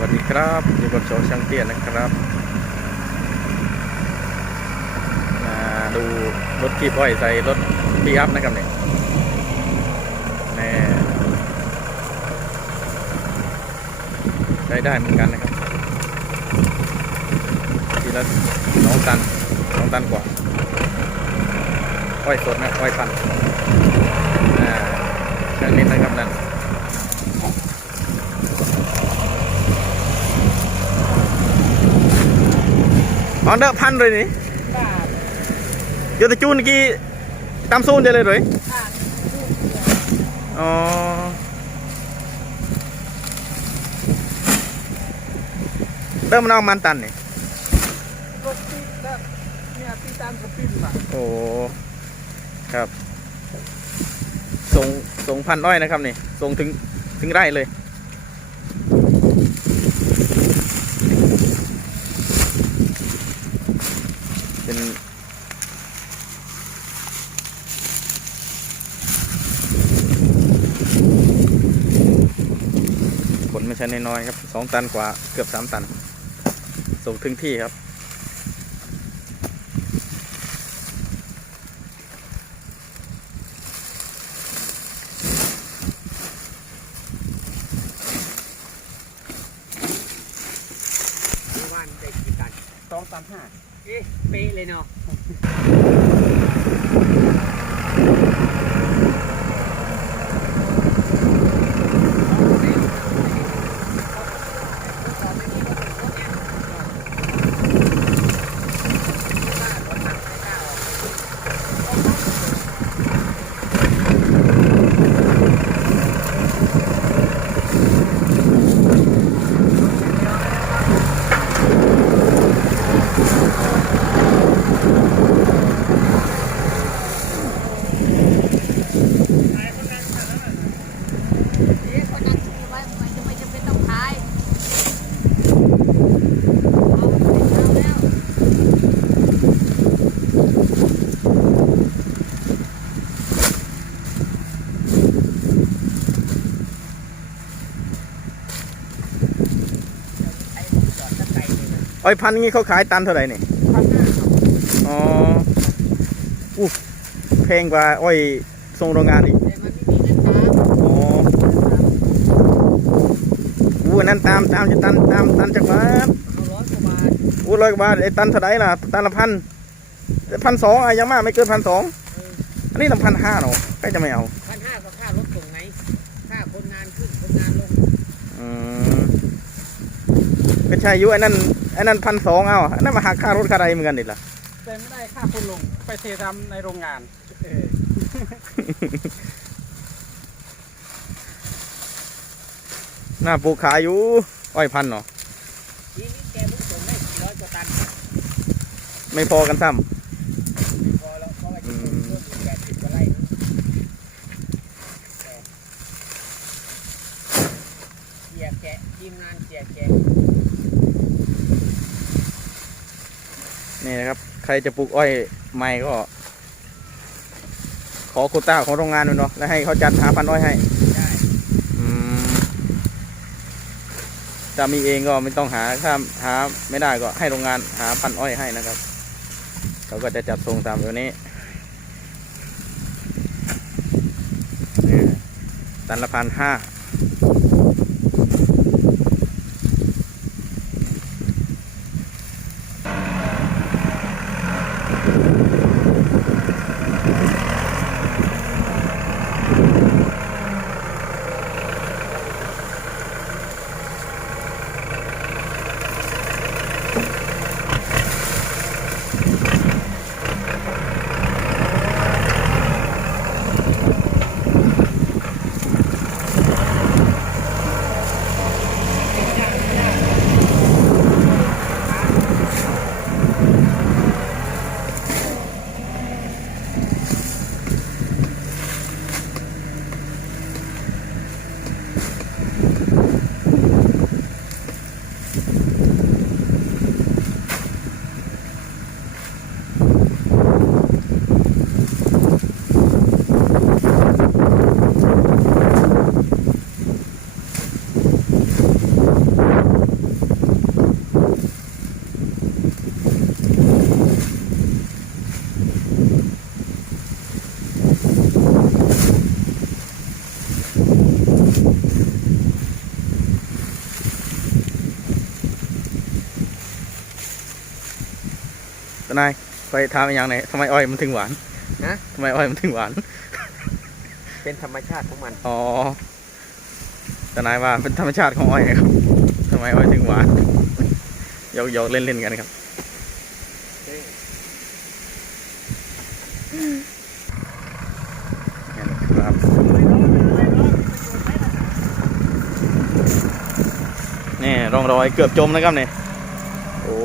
วัสดีครับอยู่กับโชว์ช่างเตี้ยนะครับมาดูรถกีบอ้อยใส่รถปีอัพนะครับเนี่ยแน่ใช้ได้เหมือนกันนะครับทีละสองตันสองตันกว่าอ้อยสดนะอ้อยพันอ่าช่างนิดนะครับนั่น Còn đỡ pan rồi nhỉ? Giờ tôi chun kia tam xôn đây rồi. Ờ. Đỡ mà nào man tàn này. รถติดแล้วเนี่ยที่ตามกระปิ้นมาโอ้ครับ ส่งส่งพันอ้อยนะครับนี่ ส่งถึงถึงไร่เลย เป็น ผลไม่ใช่น้อยๆครับสองตันกว่าเกือบสามตัน ส่งถึงที่ครับวันได้กี่ตันสองตันห้าเอ๊ะเป๊ะเลยเนาะ เอ๊ะคนนั้นซื้อไว้ทำไมจะไม่จำเป็นต้องขายเอาไปเอาแล้ว ไอ้จอดตะไคร้เลยนะ อ้อยพันธุ์นี้เขาขายตันเท่าไหร่นี่พันห้าครับอ๋ออู้แพงกว่าอ้อยส่งโรงงานอีกแต่มันไม่มีเงินตามอ๋ออู้อันนั้นตามตามจะตันตามตันจากบาทเอาร้อยกว่าบาทอู้ร้อยกว่าบาทไอ้ตันเท่าไหร่ล่ะตันละพันพันสองอะยังมากไม่เกินพันสองอันนี้ลำพันห้าเนาะใครจะไม่เอาพันห้าก็ค่ารถส่งไงค่าคนงานขึ้นคนงานลงอืมก็ใช่อยุไอ้นั่นไอ้นั่นพันสองเอาอันนั้นมาหักค่ารถค่าอะไรเหมือนกันนี่ล่ะแต่ไม่ได้ค่าคนลงไปเททำในโรงงานเออหน้าปลูกขายอยู่อ้อยพันธุ์เนาะทีนี้แกเพิ่งส่งได้ร้อยกว่าตันไม่พอกันซ้พอแล้วเพราะว่าจะส่งเพิ่มอีกแปดสิบกว่าไร่นะแต่เสียแกะทีมงานเสียแกะำ นี่นะครับ ใครจะปลูกอ้อยใหม่ก็ ขอโคต้าของโรงงานดูเนาะแล้วให้เขาจัดหาพันอ้อยให้ได้อืมถ้ามีเองก็ไม่ต้องหาถ้าหาไม่ได้ก็ให้โรงงานหาพันอ้อยให้นะครับเขาก็จะจัดส่งตามแบบนี้ตันละพันห้า ทนายไปทำอย่างไหนทำไมอ้อยมันถึงหวานนะทำไมอ้อยมันถึงหวาน เป็นธรรมชาติของมัน อ๋อทนายว่าเป็นธรรมชาติของอ้อยครับทำไมอ้อยถึงหวานหยอกหยอกเล่นเล่นๆกันครับนี่นะครับนี่ร่องรอยเกือบจมนะครับเนี่ยโอ้